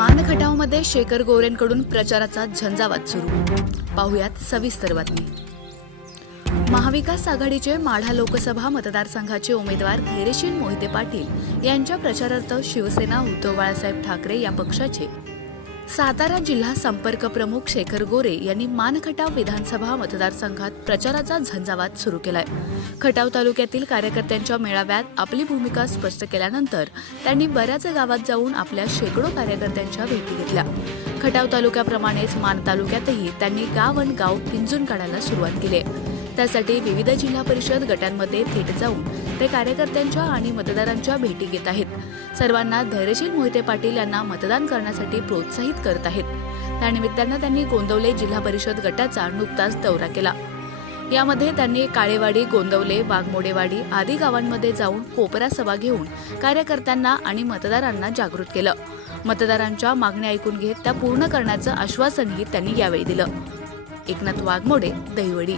गोंदवले शेखर गोरेंकडून प्रचाराचा झंझावात सुरू. पाहुयात सविस्तर बातमी. महाविकास आघाडीचे माढा लोकसभा मतदारसंघाचे उमेदवार धैर्यशील मोहिते पाटील यांच्या प्रचारार्थ शिवसेना उद्धव बाळासाहेब ठाकरे या पक्षाचे सातारा जिल्हा संपर्क प्रमुख शेखर गोरे यांनी मानखटाव विधानसभा मतदारसंघात प्रचाराचा झंझावात सुरू केलाय खटाव तालुक्यातील कार्यकर्त्यांच्या मेळाव्यात आपली भूमिका स्पष्ट केल्यानंतर त्यांनी बऱ्याच गावात जाऊन आपल्या शेकडो कार्यकर्त्यांच्या भेटी घेतल्या खटाव तालुक्याप्रमाणेच मान तालुक्यातही त्यांनी गाव आणि गाव पिंजून काढायला सुरुवात केली आहे. त्यासाठी विविध जिल्हा परिषद गटांमध्ये थेट जाऊन ते कार्यकर्त्यांच्या आणि मतदारांच्या भेटी घेत आहेत. सर्वांना धैर्यशील मोहिते पाटील यांना मतदान करण्यासाठी प्रोत्साहित करत आहेत. त्यानिमित्तानं त्यांनी गोंदवले जिल्हा परिषद गटाचा नुकताच दौरा केला. यामध्ये त्यांनी काळेवाडी गोंदवले वाघमोडेवाडी आदी गावांमध्ये जाऊन कोपरा सभा घेऊन कार्यकर्त्यांना आणि मतदारांना जागृत केलं. मतदारांच्या मागण्या ऐकून घेत त्या पूर्ण करण्याचं आश्वासनही त्यांनी यावेळी दिलं. एकनाथ वाघमोडे दहिवडी.